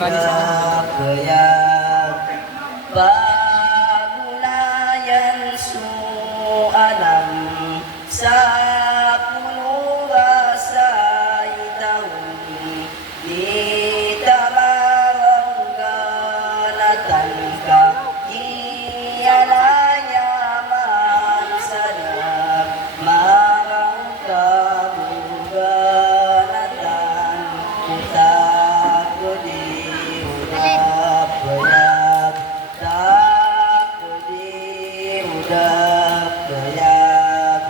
kayag pagulayan su alam sa punura sa itawon di tamarangganatan ka iyalayaman sadap marang kabuganatan takko di udap kayag takko di udap kayag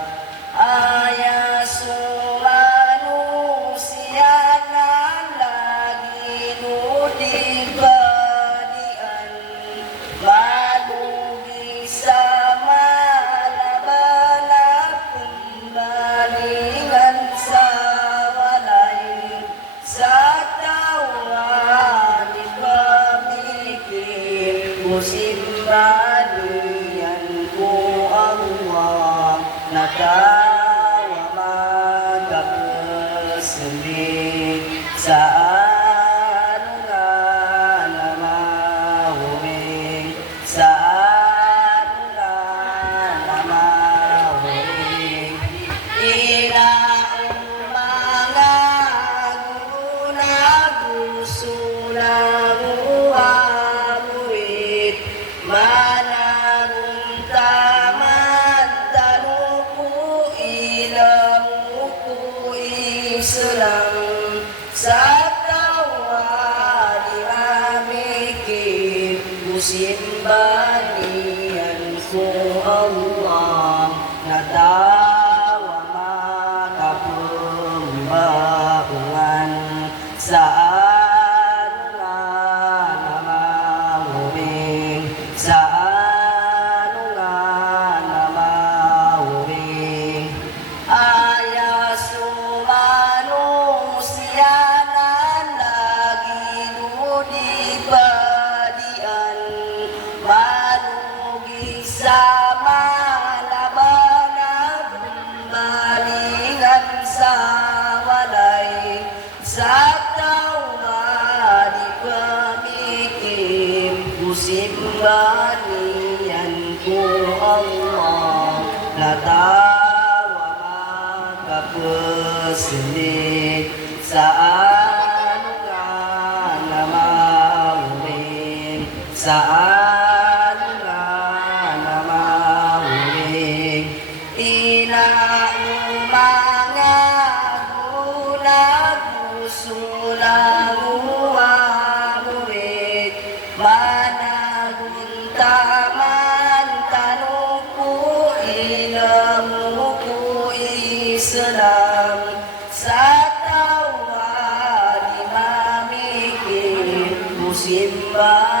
ayaso manusianan lagi nudig badian malugi sa malabanap kumbalingan sa walay sa tawa di pamikir musimbalian ko Allah natawa magkapasalig sa ano nga namahuming sa ano nga namahuming ilaong mga guru na gusto lang uwamuit managong tamad talupo ilamu ko islam sa tawa di amikit musimbanian ko Allah natawa makapumbakuan sa ano nga namahuming sa ano nga namahuming ayaso manusianan lagi nudi badian manugi sa malabanap balingan sa walay sa tawa di pamikir musimbanian ko Allah natawa magkapasalig sa ano nga namahuming sa ano nga namahuming ilaong mga guna gusto lang uwamuit managuntaman tanong ko ilamu ko islam sa tawa di mamikir musimbah